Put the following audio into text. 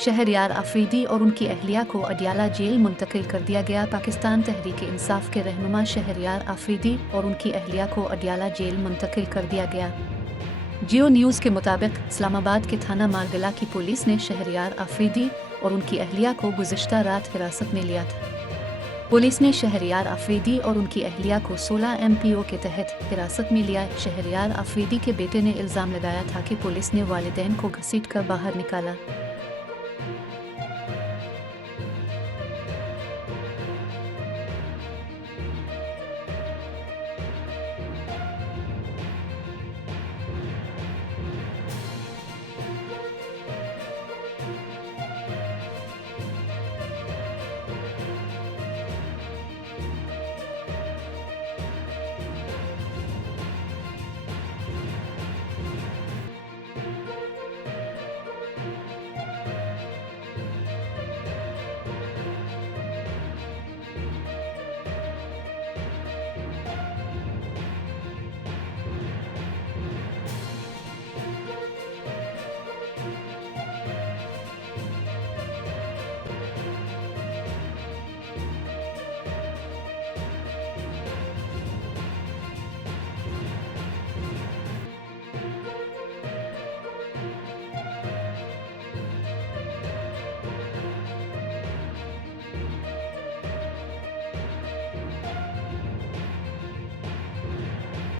शहरयार आफरीदी और उनकी अहलिया को अडियाला जेल मुंतकिल कर दिया गया। पाकिस्तान तहरीक इंसाफ के रहनुमा शहरयार आफरीदी और उनकी अहलिया को अडियाला जेल मुंतकिल कर दिया गया। जियो न्यूज़ के मुताबिक इस्लामाबाद के थाना मारगला की पुलिस ने शहरयार आफरीदी और उनकी अहलिया को गुज़िश्ता रात हिरासत में लिया था। पुलिस ने शहरयार आफरीदी और उनकी अहलिया को 16 MPO के तहत हिरासत में लिया। शहरयार आफरीदी के बेटे ने इल्ज़ाम लगाया था कि पुलिस ने वालिदैन को घसीट कर बाहर निकाला।